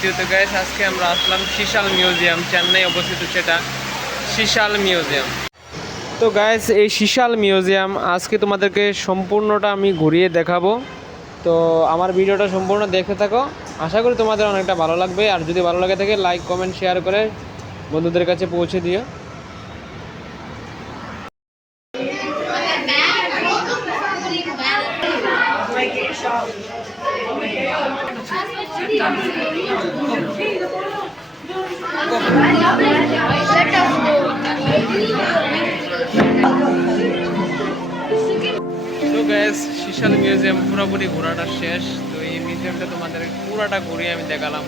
তো গাইস আজকে আমরা আসলাম শিশাল মিউজিয়াম, চেন্নাই অবস্থিত সেটা শিশাল মিউজিয়াম। তো গাইস এই শিশাল মিউজিয়াম আজকে তোমাদেরকে সম্পূর্ণটা আমি ঘুরিয়ে দেখাবো। তো আমার ভিডিওটা সম্পূর্ণ দেখতে থাকো, আশা করি তোমাদের অনেকটা ভালো লাগবে। আর যদি ভালো লাগে থাকে লাইক কমেন্ট শেয়ার করে বন্ধুদের কাছে পৌঁছে দিও। তো গ্যাস শিশাল মিউজিয়াম পুরোপুরি ঘোরাটা শেষ। তো এই মিউজিয়ামটা তোমাদের পুরোটা ঘুরিয়ে আমি দেখালাম।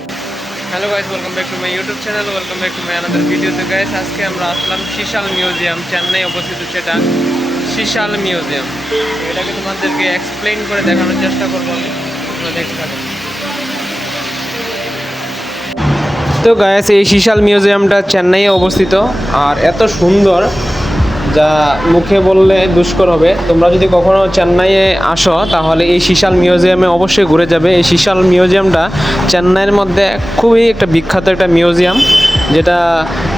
Hello guys, welcome back to my YouTube channel, welcome back to my another video. তো গাইস আজকে আমরা আসলাম শিশাল মিউজিয়াম, চেন্নাই অবস্থিত সেটা শিশাল মিউজিয়াম। এটাকে তোমাদেরকে এক্সপ্লেইন করে দেখানোর চেষ্টা করবো আমি, তোমরা দেখতে থাকো। তো গাইস এই শিশাল মিউজিয়ামটা চেন্নাইয়ে অবস্থিত, আর এত সুন্দর যা মুখে বললে দুষ্কর হবে। তোমরা যদি কখনো চেন্নাইয়ে আসো তাহলে এই শিশাল মিউজিয়ামে অবশ্যই ঘুরে যাবে। এই শিশাল মিউজিয়ামটা চেন্নাইয়ের মধ্যে খুবই একটা বিখ্যাত একটা মিউজিয়াম, যেটা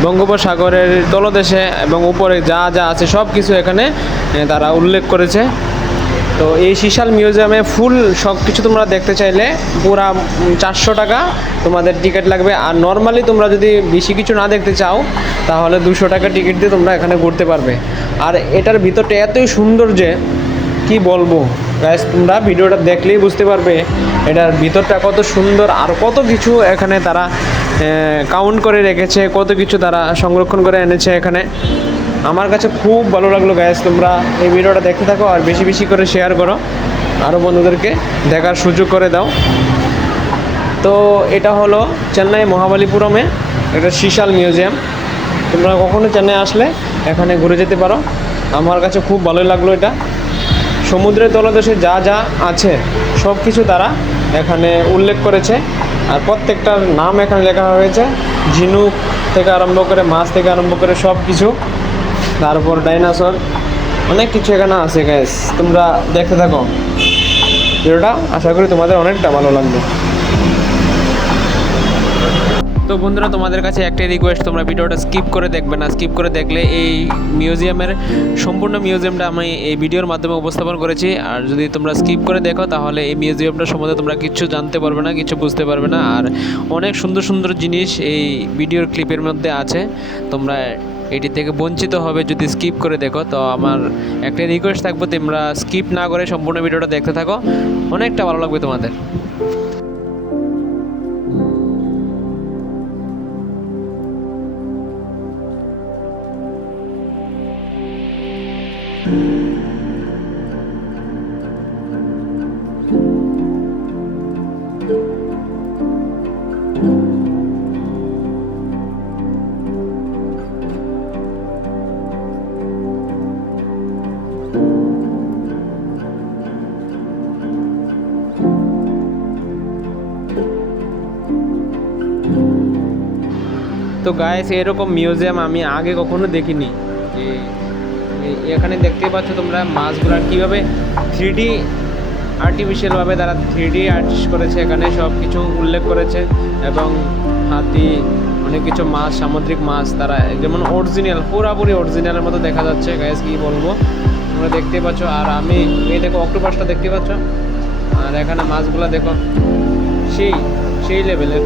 বঙ্গোপসাগরের তলদেশে এবং উপরে যা যা আছে সব কিছু এখানে তারা উল্লেখ করেছে। তো এই শিশাল মিউজিয়ামে ফুল সব কিছু তোমরা দেখতে চাইলে পুরা 400 টাকা তোমাদের টিকিট লাগবে। আর নর্মালি তোমরা যদি বেশি কিছু না দেখতে চাও তাহলে 200 টাকা টিকিট দিয়ে তোমরা এখানে ঘুরতে পারবে। আর এটার ভিতরটা এতই সুন্দর যে কি বলবো গাইস, তোমরা ভিডিওটা দেখলেই বুঝতে পারবে এটার ভিতরটা কত সুন্দর। আর কত কিছু এখানে তারা কাউন্ট করে রেখেছে, কত কিছু তারা সংরক্ষণ করে এনেছে এখানে। আমার কাছে খুব ভালো লাগলো গাইস। তোমরা এই ভিডিওটা দেখতে থাকো আর বেশি বেশি করে শেয়ার করো, আরও বন্ধুদেরকে দেখার সুযোগ করে দাও। তো এটা হলো চেন্নাই মহাবালিপুরমে একটা শিশাল মিউজিয়াম। তোমরা কখনো চেন্নাই আসলে এখানে ঘুরে যেতে পারো। আমার কাছে খুব ভালোই লাগলো এটা। সমুদ্রের তলদেশে যা যা আছে সব কিছু তারা এখানে উল্লেখ করেছে, আর প্রত্যেকটার নাম এখানে লেখা হয়েছে। ঝিনুক থেকে আরম্ভ করে মাছ থেকে আরম্ভ করে সব কিছু, তারপর ডাইনোসর, অনেক কিছু এখানে আছে গ্যাস। তোমরা দেখতে থাকো ভিডিওটা, আশা করি তোমাদের অনেকটা ভালো লাগবে। তো বন্ধুরা তোমাদের কাছে একটাই রিকোয়েস্ট, তোমরা ভিডিওটা স্কিপ করে দেখবে না। স্কিপ করে দেখলে এই মিউজিয়ামের সম্পূর্ণ মিউজিয়ামটা আমি এই ভিডিওর মাধ্যমে উপস্থাপন করেছি। আর যদি তোমরা স্কিপ করে দেখো তাহলে এই মিউজিয়ামটা সম্বন্ধে তোমরা কিছু জানতে পারবে না, কিছু বুঝতে পারবে না। আর অনেক সুন্দর সুন্দর জিনিস এই ভিডিওর ক্লিপের মধ্যে আছে, তোমরা এটি থেকে বঞ্চিত হবে যদি স্কিপ করে দেখো। তো আমার একটা রিকোয়েস্ট থাকবো, তোমরা স্কিপ না করে সম্পূর্ণ ভিডিওটা দেখতে থাকো, অনেকটা ভালো লাগবে তোমাদের। তো গাইস এরকম মিউজিয়াম আমি আগে কখনো দেখিনি। এখানে দেখতে পাচ্ছ তোমরা মাছগুলো কীভাবে 3D আর্টিফিশিয়ালভাবে তারা 3D আর্টিস্ট করেছে, এখানে সব কিছু উল্লেখ করেছে। এবং হাতি, অনেক কিছু মাছ, সামুদ্রিক মাছ তারা যেমন অরিজিনাল, পুরোপুরি অরিজিনালের মতো দেখা যাচ্ছে গাইস, কী বলবো। তোমরা দেখতে পাচ্ছ, আর আমি এই দেখো অক্টোপাসটা দেখতে পাচ্ছ, আর এখানে মাছগুলো দেখো সেই সেই লেভেলের।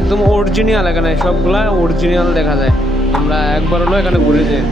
একদম অরিজিনাল, এখানে সবগুলা অরিজিনাল দেখা যায়। আমরা একবার হলো এখানে ঘুরে যাই।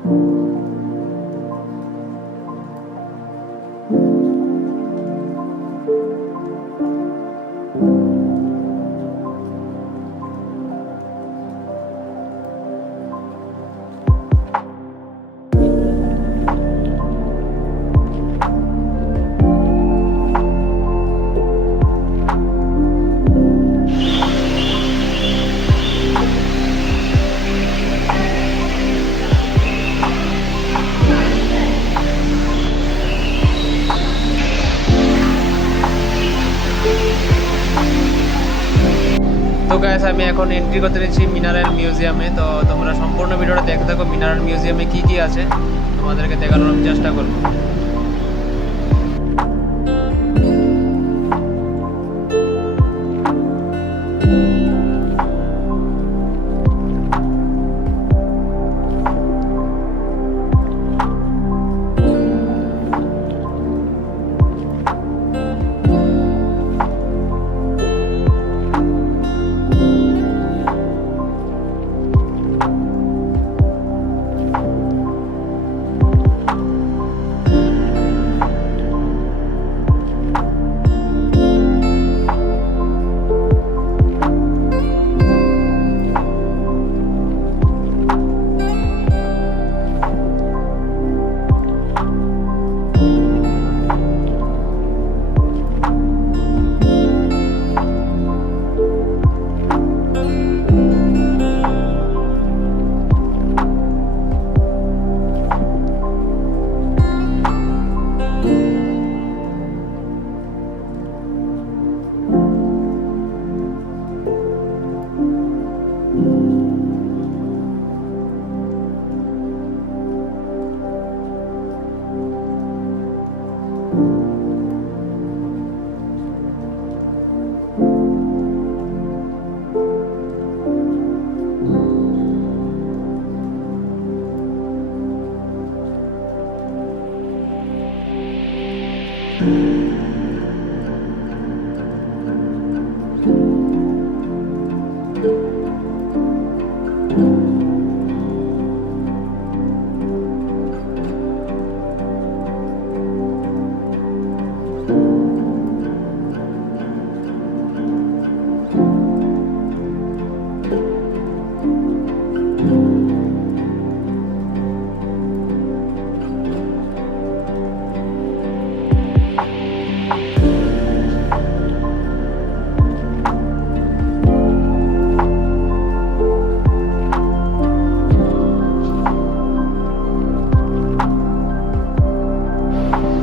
তো গাইস আমি এখন এন্ট্রি করতে নিচ্ছি মিনারেল মিউজিয়ামে। তো তোমরা সম্পূর্ণ ভিডিওটা দেখতে থাকো, মিনারেল মিউজিয়ামে কি কি আছে তোমাদেরকে দেখানোর আমি চেষ্টা করবো।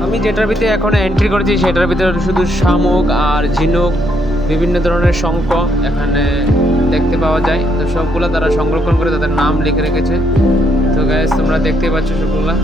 আমি যেটার ভিতরে এখন এন্ট্রি করেছি সেটার ভিতরে শুধু শামুক আর ঝিনুক, বিভিন্ন ধরনের শঙ্খ এখানে দেখতে পাওয়া যায়। তো সবগুলো তারা সংরক্ষণ করে তাদের নাম লিখে রেখেছে। তো গাইস তোমরা দেখতে পাচ্ছ সবগুলা।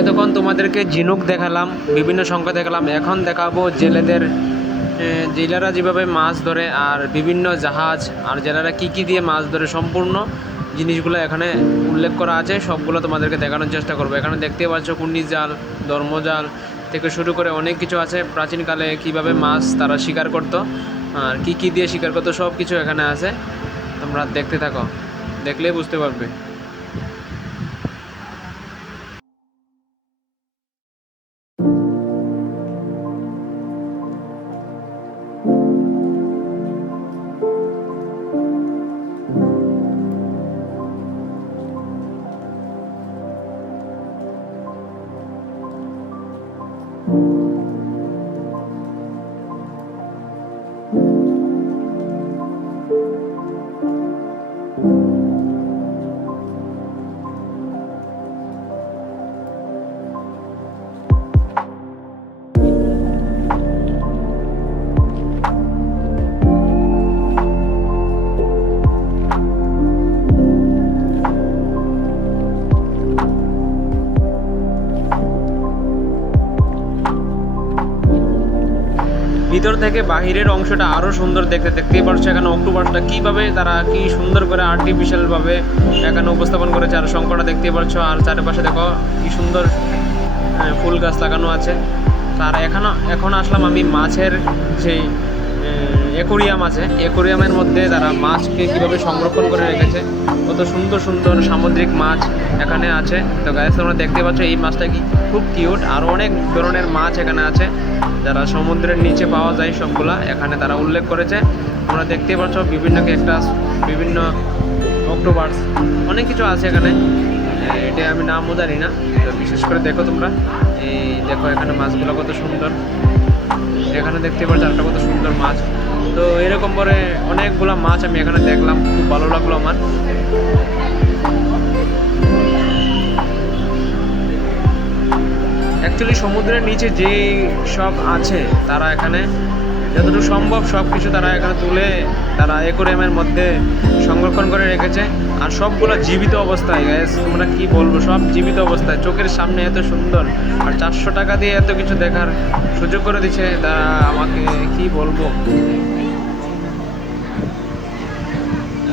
এতক্ষণ তোমাদেরকে ঝিনুক দেখালাম, বিভিন্ন সংখ্যা দেখালাম, এখন দেখাবো জেলেদের, জেলেরা যেভাবে মাছ ধরে আর বিভিন্ন জাহাজ আর জেলেরা কী কী দিয়ে মাছ ধরে সম্পূর্ণ জিনিসগুলো এখানে উল্লেখ করা আছে। সবগুলো তোমাদেরকে দেখানোর চেষ্টা করবো। এখানে দেখতে পাচ্ছ কুন্ডি জাল, ধর্মজাল থেকে শুরু করে অনেক কিছু আছে। প্রাচীনকালে কিভাবে মাছ তারা শিকার করতো আর কী কী দিয়ে শিকার করতো সব কিছু এখানে আছে। তোমরা দেখতে থাকো, দেখলেই বুঝতে পারবে। ভিতর থেকে বাহিরের অংশটা আরও সুন্দর দেখতে। দেখতেই পাচ্ছ এখানে অক্টোপাসটা কীভাবে তারা কি সুন্দর করে আর্টিফিশিয়ালভাবে এখানে উপস্থাপন করেছে। আর শঙ্করটা দেখতেই পাচ্ছ, আর চারপাশে দেখো কি সুন্দর ফুল গাছ লাগানো আছে। আর এখন আসলাম আমি মাছের সেই অ্যাকোরিয়াম আছে, অ্যাকোরিয়ামের মধ্যে তারা মাছকে কীভাবে সংরক্ষণ করে রেখেছে। কত সুন্দর সুন্দর সামুদ্রিক মাছ এখানে আছে। তো গাইস তোমরা দেখতে পাচ্ছ এই মাছটা কি খুব কিউট। আরও অনেক ধরনের মাছ এখানে আছে যারা সমুদ্রের নিচে পাওয়া যায়, সবগুলা এখানে তারা উল্লেখ করেছে। তোমরা দেখতে পাচ্ছ বিভিন্ন ক্যাকটাস, বিভিন্ন অক্টোপাস, অনেক কিছু আছে এখানে। এটা আমি নামও জানি না, তো বিশেষ করে দেখো তোমরা। এই দেখো এখানে মাছগুলো কত সুন্দর। এখানে দেখতে পাচ্ছ একটা কত সুন্দর মাছ। তো এরকম করে অনেকগুলো মাছ আমি এখানে দেখলাম, খুব ভালো লাগলো আমার। অ্যাকচুয়ালি সমুদ্রের নিচে যে সব আছে তারা এখানে যতটুকু সম্ভব সব কিছু তারা এখানে তুলে তারা অ্যাকোরিয়ামের মধ্যে সংরক্ষণ করে রেখেছে। আর সবগুলো জীবিত অবস্থায়, গ্যাস তোমরা কি বলবো, সব জীবিত অবস্থায় চোখের সামনে এত সুন্দর। আর 400 টাকা দিয়ে এত কিছু দেখার সুযোগ করে দিচ্ছে, তা আমাকে কি বলবো।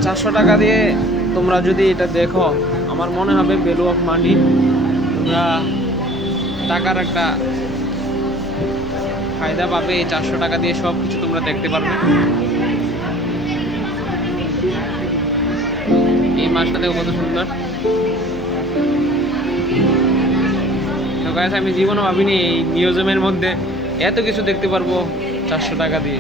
400 টাকা দিয়ে তোমরা যদি এটা দেখো, আমার মনে হবে ভ্যালু অফ মানি। তোমরা টাকার একটা ফায়দা পাবে। এই 400 টাকা দিয়ে সব কিছু তোমরা দেখতে পারবে। এই মাছটা দেখো কত সুন্দর। তো গাইস, আমি জীবনও ভাবিনি এই মিউজিয়ামের মধ্যে এত কিছু দেখতে পারবো 400 টাকা দিয়ে।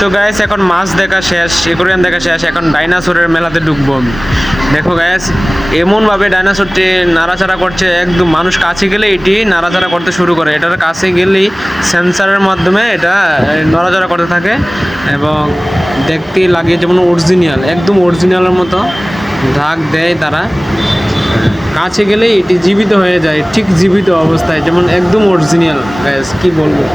তো গাইস, এখন মাছ দেখা শেষ, একুরিয়াম দেখা শেষ, এখন ডাইনোসরের মেলাতে ঢুকবো আমি। দেখো গাইস, এমনভাবে ডাইনোসরটি নাড়াচাড়া করছে, একদম মানুষ কাছে গেলে এটি নাড়াচাড়া করতে শুরু করে। এটার কাছে গেলেই সেন্সারের মাধ্যমে এটা নড়াচড়া করতে থাকে এবং দেখতে লাগে যেমন অরিজিনাল, একদম অরিজিনালের মতো ঢাক দেয় তারা। কাছে গেলেই এটি জীবিত হয়ে যায়, ঠিক জীবিত অবস্থায়, যেমন একদম অরিজিনাল। গাইস, কি বলবো।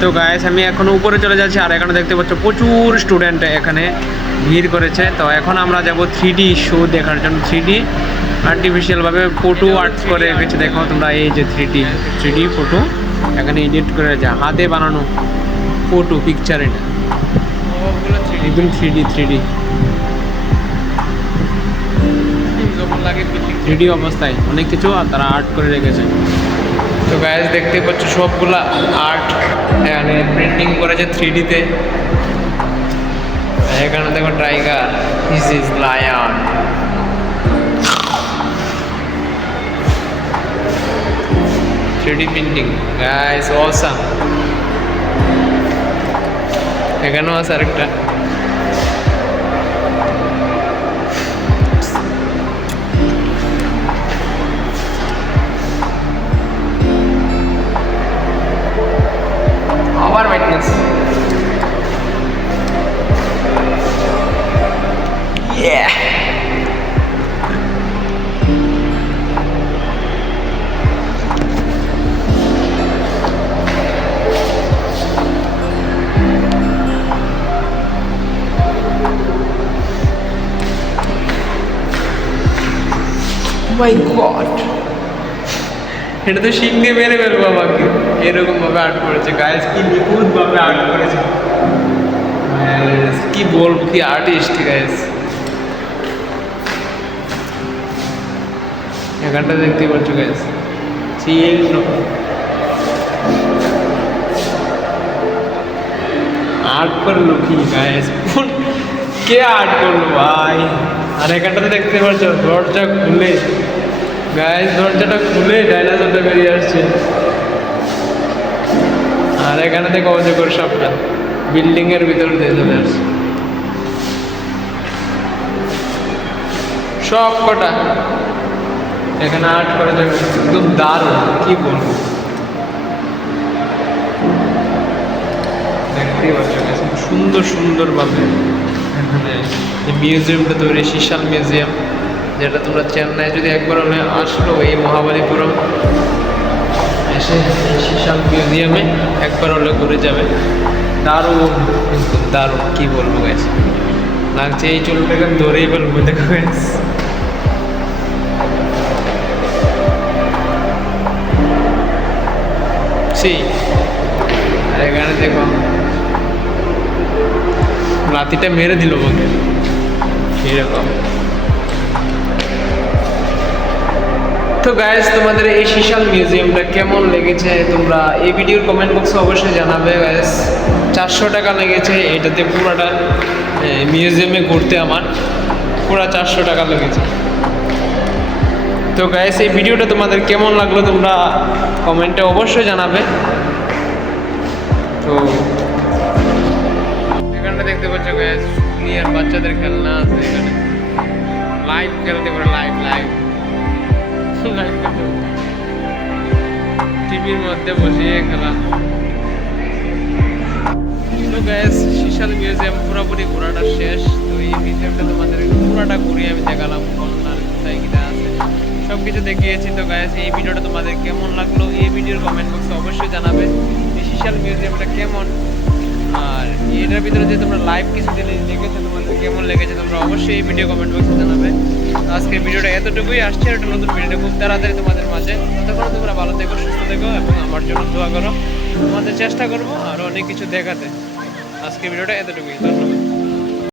তো গাইস, আমি এখন উপরে চলে যাচ্ছি, আর এখানে দেখতে পাচ্ছ প্রচুর স্টুডেন্ট এখানে ভিড় করেছে। তো এখন আমরা যাব 3D শো দেখার জন্য। 3D আর্টিফিশিয়ালভাবে ফটো আর্ট করে রেখেছে। দেখো তোমরা, এই যে 3D ফটো এখানে এডিট করে রেখেছে, হাতে বানানো ফটো পিকচার। এটা একদম 3D 3D অবস্থায় অনেক কিছু তারা আর্ট করে রেখেছে। তো গাইস, দেখতে পাচ্ছ সবগুলা আর্ট এখানে প্রিন্টিং করেছে 3D-তে। এখানে দেখো tiger, this is lion. Printing guys, awesome. এখানেও আছে আরেকটা। আবার ব্রাইটনেস। মাই গড, এটা তো শিং দিয়ে মেরে ফেলবো আমাকে। এরকম ভাবে আর্ট করেছে গাইস, কি নিখুঁত ভাবে আর্ট করেছে, কি বলবো, কি আর্টিস্ট গাইস। এখানটা দেখতে পাচ্ছ গাইস, আর্ট করলো কি গাইস, কে আর্ট করলো ভাই। আর এখানটাতে দেখতে পাচ্ছ দরজা খুলে গাইস, দরজাটা খুলে ডাইনোসরটা বেরিয়ে আসছে। আর এখানে থেকে অজগর সাপটা বিল্ডিং এর ভিতর দিয়ে চলে আসছে। সব কটা এখানে আর্ট করে যাবে, একদম দারুণ, কি বলবো। দেখতেই পাচ্ছ সুন্দর সুন্দর ভাবে এখানে এই মিউজিয়ামটা তৈরি, শিশাল মিউজিয়াম, যেটা তোমরা চেন্নাই যদি একবার হলে আসলো এই মহাবালিপুরম এসে এই শিশাল মিউজিয়ামে একবার হলে ঘুরে যাবে। দারুণ, কিন্তু দারুণ, কি বলবো গাইস, লাগছে এই চুলটাকে ধরেই বলবো। দেখো গাইস, সেই আর এখানে দেখো লাতিটা মেরে দিল বলতে, এরকম। তো গাইস, তোমাদের এই শিশাল মিউজিয়ামটা কেমন লেগেছে তোমরা এই ভিডিওর কমেন্ট বক্সে অবশ্যই জানাবে গাইস। 400 টাকা লেগেছে এটাতে পুরোটা মিউজিয়ামে ঘুরতে, আমার পুরো 400 টাকা লেগেছে। তো গাইস, এই ভিডিওটা তোমাদের কেমন লাগলো তোমরা কমেন্টে অবশ্যই জানাবে। তো এখানটা দেখতে পাচ্ছ গাইস, আর বাচ্চাদের খেলনা আছে এখানে, লাইভ খেলতে পারে, লাইভ টিভির মধ্যে বসিয়ে খেলা। তো গাইস, শিশাল মিউজিয়াম পুরোপুরি ঘোরাটা শেষ। তো এই মিউজিয়ামটা তোমাদের পুরোটা ঘুরিয়ে আমি দেখালাম, কোথায় কিনা আছে সব কিছু দেখিয়েছি। তো গাইস, এই ভিডিওটা তোমাদের কেমন লাগলো এই ভিডিওর কমেন্ট বক্সে অবশ্যই জানাবে। এই শিশাল মিউজিয়ামটা কেমন, আর এটার ভিতরে যে তোমরা লাইভ কিছু জিনিস দেখেছো তোমাদের কেমন লেগেছে তোমরা অবশ্যই এই ভিডিও কমেন্ট বক্সে জানাবে। আজকের ভিডিওটা এতটুকুই, আসছে একটা নতুন ভিডিও খুব তাড়াতাড়ি তোমাদের মাঝে। ততক্ষণ তোমরা ভালো থেকো, সুস্থ থেকো এবং আমার জন্য দোয়া করো। তোমাদের চেষ্টা করবো আরও অনেক কিছু দেখাতে। আজকের ভিডিওটা এতটুকুই, ধন্যবাদ।